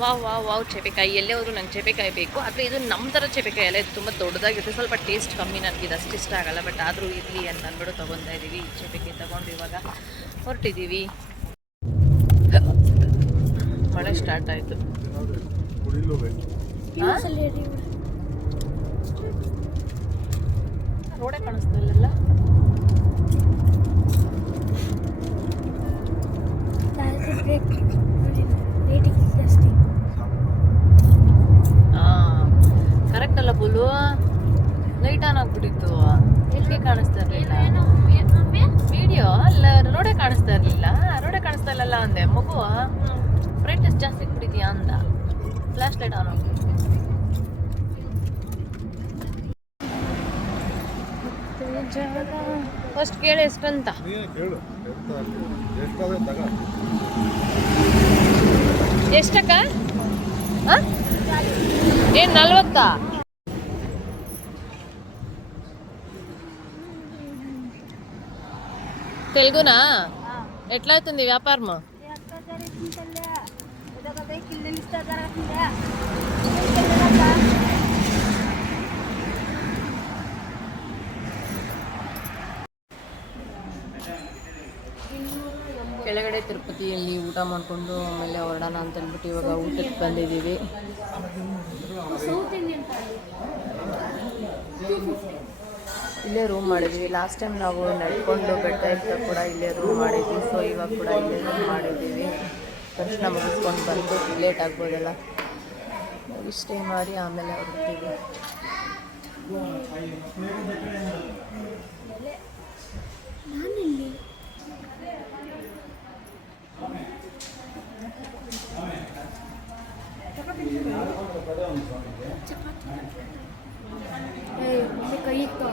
Wow ಚೇಪೆಕಾಯಿ ಎಲ್ಲೇ ಹೋದ್ರು ನಂಗೆ ಚೇಪೆಕಾಯಿ ಬೇಕು. ಆದರೆ ಇದು ನಮ್ಮ ಥರ ಚೇಪೆಕಾಯಿ ಅಲ್ಲ, ಇದು ತುಂಬ ದೊಡ್ಡದಾಗಿರುತ್ತೆ, ಸ್ವಲ್ಪ ಟೇಸ್ಟ್ ಕಮ್ಮಿ, ನನಗೆ ಇದು ಅಷ್ಟು ಇಷ್ಟ ಆಗಲ್ಲ. ಬಟ್ ಆದರೂ ಇರಲಿ ಅಂತ ಅಂದ್ಬಿಟ್ಟು ತೊಗೊತಾ ಇದ್ದೀವಿ. ಚೇಪೆಕಾಯಿ ತೊಗೊಂಡು ಇವಾಗ ಹೊರಟಿದ್ದೀವಿ. ಮಳೆ ಸ್ಟಾರ್ಟ್ ಆಯಿತು. ರೋಡೇ ಕಾಣಿಸ್ತಾ ಇಲ್ಲಲ್ಲ. ಕರೆಕ್ಟ್ ಅಲ್ಲ ಫುಲ್ಲು ಲೈಟ್ ಆನ್ ಆಗ್ಬಿಟ್ಟಿತ್ತು. ಎಲ್ಲಿಗೆ ಕಾಣಿಸ್ತಾ ಇರಲಿಲ್ಲ ವಿಡಿಯೋ ಅಲ್ಲ, ರೋಡೇ ಕಾಣಿಸ್ತಾ ಇರಲಿಲ್ಲ. ರೋಡೇ ಕಾಣಿಸ್ತಾ ಇಲ್ಲಲ್ಲ ಅಂದೆ. ಮಗು ಬ್ರೈಟ್ನೆಸ್ ಜಾಸ್ತಿ ಇಟ್ಬಿಟ್ಟಿದ್ಯಾ ಅಂದ. ಫ್ಲಾಶ್ ಲೈಟ್ ಆನ್ ಆಗಿ ಫಸ್ಟ್ ಕೇಳಿ ಎಷ್ಟಂತ. ಎಷ್ಟಕ್ಕ? ಏನು 40? తెలుగునా? ఎట్లా అవుతుంది వ్యాపారం? ಕೆಳಗಡೆ ತಿರುಪತಿಯಲ್ಲಿ ಊಟ ಮಾಡಿಕೊಂಡು ಆಮೇಲೆ ಹೊರಡೋಣ ಅಂತ ಅಂದ್ಬಿಟ್ಟು ಇವಾಗ ಊಟಕ್ಕೆ ಬಂದಿದ್ದೀವಿ. ಇಲ್ಲೇ ರೂಮ್ ಮಾಡಿದ್ದೀವಿ. ಲಾಸ್ಟ್ ಟೈಮ್ ನಾವು ನಡ್ಕೊಂಡು ಬೆಟ್ಟ ಇದ್ದ ಕೂಡ ಇಲ್ಲೇ ರೂಮ್ ಮಾಡಿದ್ವಿ. ಸೊ ಇವಾಗ ಕೂಡ ಇಲ್ಲೇ ರೂಮ್ ಮಾಡಿದ್ದೀವಿ. ದರ್ಶನ ಮುಗಿಸ್ಕೊಂಡು ಬಂದು ಲೇಟ್ ಆಗ್ಬೋದಲ್ಲ, ಸ್ಟೇ ಮಾಡಿ ಆಮೇಲೆ ಹೊರಡ್ತೀವಿ. ಕೈ ಎಡಿಟ್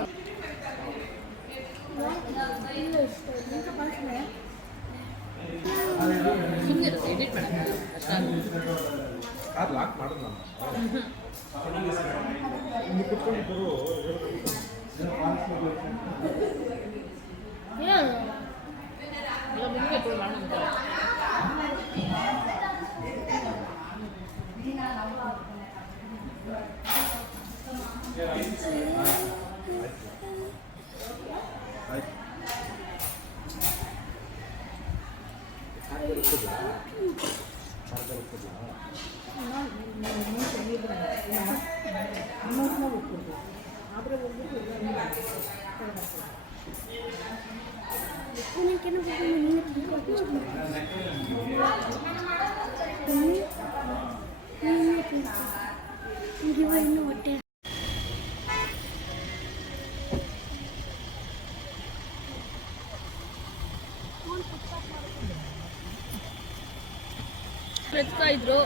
ಇದ್ರು.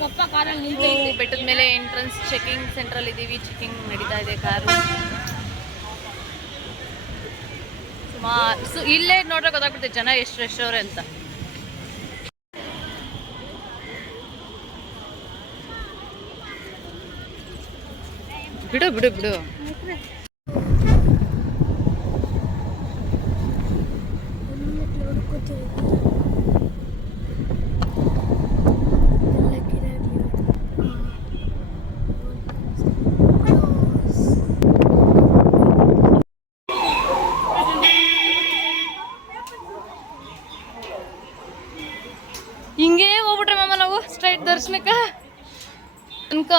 ಪಪ್ಪ ಕಾರಲ್ಲಿ ಬೆಟ್ಟದ ಮೇಲೆ ಎಂಟ್ರೆನ್ಸ್ ಚೆಕಿಂಗ್ ಸೆಂಟ್ರಲ್ಲಿ ಇದ್ದೀವಿ. ಚೆಕಿಂಗ್ ನಡೀತಾ ಇದೆ ಕಾರು. ಇಲ್ಲೇ ನೋಡ್ರೆ ಗೊತ್ತಾಗ್ಬಿಡುತ್ತೆ ಜನ ಎಷ್ಟವ್ರೆ ಅಂತ. ಬಿಡು ಬಿಡು ಬಿಡು. ಹಿಂಗೇ ಹೋಗ್ಬಿಟ್ರೆ ಮಾಮ ನಾವು ಸ್ಟ್ರೈಟ್ ದರ್ಶನಕ್ಕ ಅನ್ಕೋ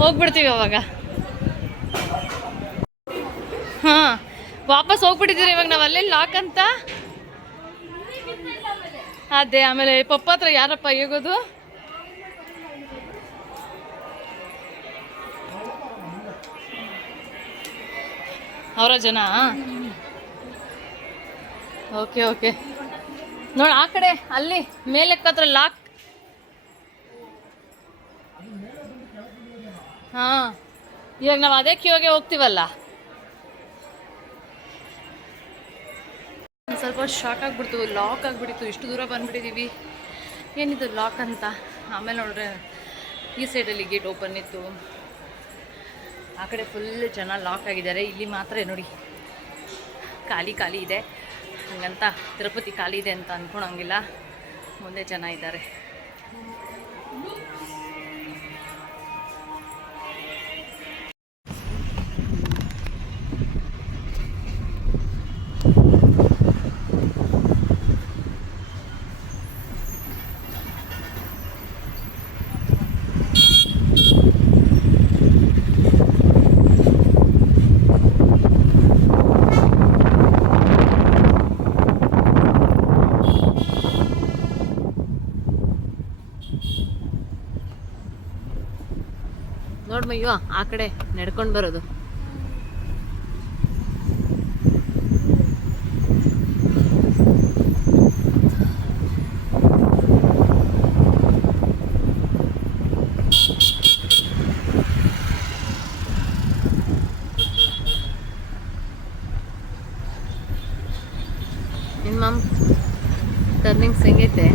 ಹೋಗ್ಬಿಡ್ತೀವಿ ಅವಾಗ. ಹಾಂ ವಾಪಸ್ ಹೋಗ್ಬಿಟ್ಟಿದ್ದೀರಿ ಇವಾಗ ನಾವು ಅಲ್ಲೇ ಲಾಕ್ ಅಂತ. ಅದೇ ಆಮೇಲೆ ಪಪ್ಪ ಹತ್ರ ಯಾರಪ್ಪ ಹೇಗೋದು? ಅವರ ಜನ. ಓಕೆ ಓಕೆ ನೋಡಿ ಆ ಕಡೆ ಅಲ್ಲಿ ಮೇಲೆಕ್ಕತ್ರ ಲಾಕ್. ಹಾಂ ಇವಾಗ ನಾವು ಅದೇ ಕ್ಯೂಗೆ ಹೋಗ್ತೀವಲ್ಲ. ಸ್ವಲ್ಪ ಶಾಕ್ ಆಗಿಬಿಡ್ತು, ಲಾಕ್ ಆಗಿಬಿಟ್ಟಿತ್ತು. ಇಷ್ಟು ದೂರ ಬಂದುಬಿಟ್ಟಿದ್ದೀವಿ, ಏನಿದು ಲಾಕ್ ಅಂತ. ಆಮೇಲೆ ನೋಡ್ರೆ ಈ ಸೈಡಲ್ಲಿ ಗೇಟ್ ಓಪನ್ ಇತ್ತು, ಆ ಕಡೆ ಫುಲ್ ಜನ ಲಾಕ್ ಆಗಿದ್ದಾರೆ. ಇಲ್ಲಿ ಮಾತ್ರ ನೋಡಿ ಖಾಲಿ ಖಾಲಿ ಇದೆ. ಹಂಗಂತ ತಿರುಪತಿ ಖಾಲಿ ಇದೆ ಅಂತ ಅಂದ್ಕೊಳಂಗಿಲ್ಲ, ಮುಂದೆ ಜನ ಇದ್ದಾರೆ. ನೋಡ್ಮಯ್ಯೋ ಆ ಕಡೆ ನಡ್ಕೊಂಡು ಬರೋದು. ನಿಮ್ಮ ಟರ್ನಿಂಗ್ಸ್ ಹೆಂಗೈತೆ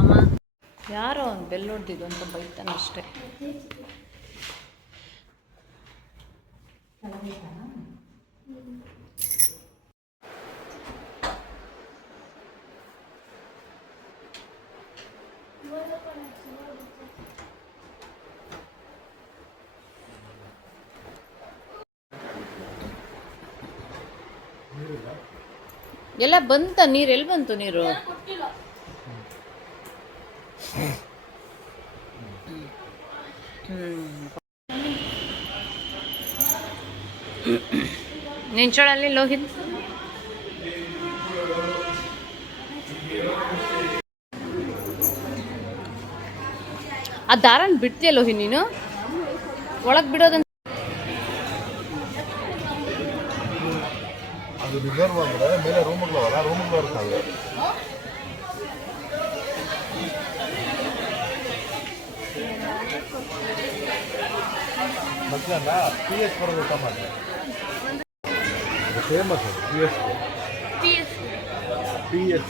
ಅಮ್ಮ? ಯಾರೋ ಒಂದು ಬೆಲ್ ಹೊಡ್ದಿದ್ದು ಅಂತ ಬೈತಾನೆ ಅಷ್ಟೇ. ಎಲ್ಲ ಬಂತ ನೀರು? ಎಲ್ಲಿ ಬಂತು ನೀರು? ನಿಂಚೋಳಲ್ಲಿ ಲೋಹಿತ್ ಆ ದಾರನ್ ಬಿಡ್ತೀಯ ಲೋಹಿ ನೀನು? ಒಳಗೆ ಬಿಡೋದಂತ ಅದು ರಿಸರ್ವ್ ಅಂದ್ರೆ ಮೇಲೆ ರೂಮ್ಗಳವಲ್ಲ, ರೂಮ್ಗಳು ಇರ್ತಾವೆ. ಮಧ್ಯಾಹ್ನ PS ಬರೋದು ಊಟ ಮಾಡಿ. ಫೇಮಸ್ ಅದು PS.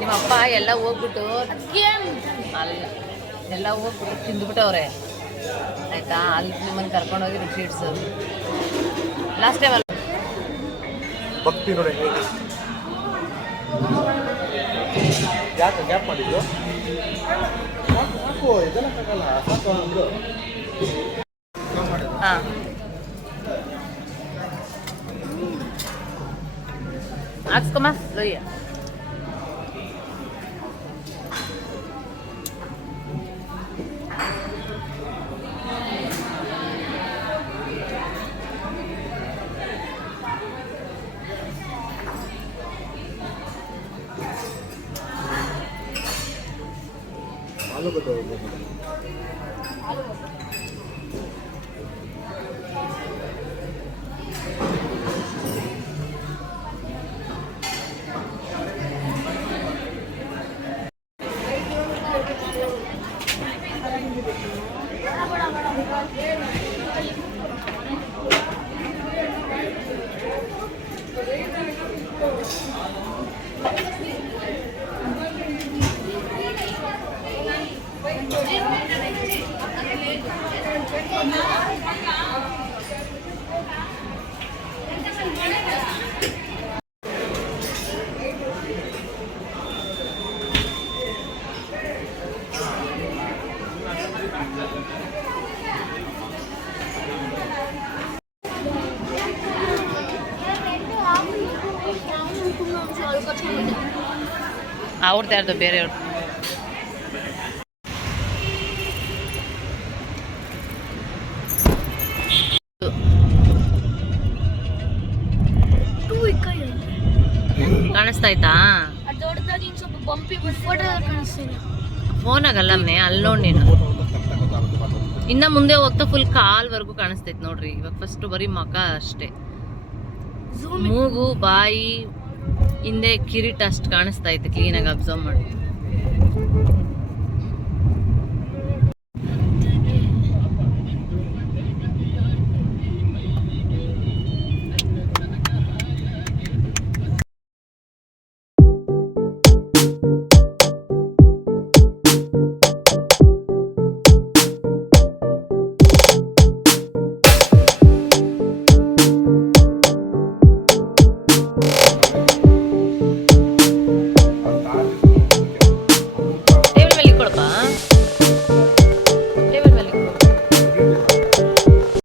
ನಿಮ್ಮಪ್ಪ ಎಲ್ಲ ಹೋಗ್ಬಿಟ್ಟು ಅಲ್ಲ ಎಲ್ಲ ಹೋಗ್ಬಿಟ್ಟು ತಿಂದುಬಿಟ್ಟವ್ರೆ ಆಯ್ತಾ. ಅಲ್ಲಿ ನಿಮ್ಮನ್ನು ಕರ್ಕೊಂಡೋಗಿ ರುಚಿ ಇಡ್ಸೋದು ಲಾಸ್ಟ್ ಟೈಮ್ ಅಲ್ಲ. ಭಕ್ತಿ ನೋಡಿ ಯಾಕೆ ಗ್ಯಾಪ್ ಮಾಡಿದ್ರು? ಸಾಕು ಇದೆಲ್ಲ ಸಾಕಲ್ಲ, ಸಾಕು ಅಂದ್ರು. ಹಾಂ ಹಾಕ್ಸ್ಕೊಮ್ಮ ಲೋಯ್ಯ. ಆಲೂಗಡ್ಡೆ ಅವ್ರದ್ದು ಯಾರ್ದು ಬೇರೆಯವ್ರು. ಕಾಣಿಸ್ತಾಯ್ತಾ? ಫೋನಾಗಲ್ಲ ಮನೆ ಅಲ್ಲಿ ನೋಡಿ ನೀನು. ಇನ್ನ ಮುಂದೆ ಹೋಗ್ತಾ ಫುಲ್ ಕಾಲ್ವರೆಗೂ ಕಾಣಿಸ್ತೈತೆ ನೋಡ್ರಿ. ಇವಾಗ ಫಸ್ಟ್ ಬರೀ ಮಕ ಅಷ್ಟೇ, ಮೂಗು ಬಾಯಿ ಹಿಂದೆ ಕಿರೀಟ ಅಷ್ಟು ಕಾಣಿಸ್ತಾ ಐತೆ. ಕ್ಲೀನಾಗಿ ಅಬ್ಸರ್ವ್ ಮಾಡಿ.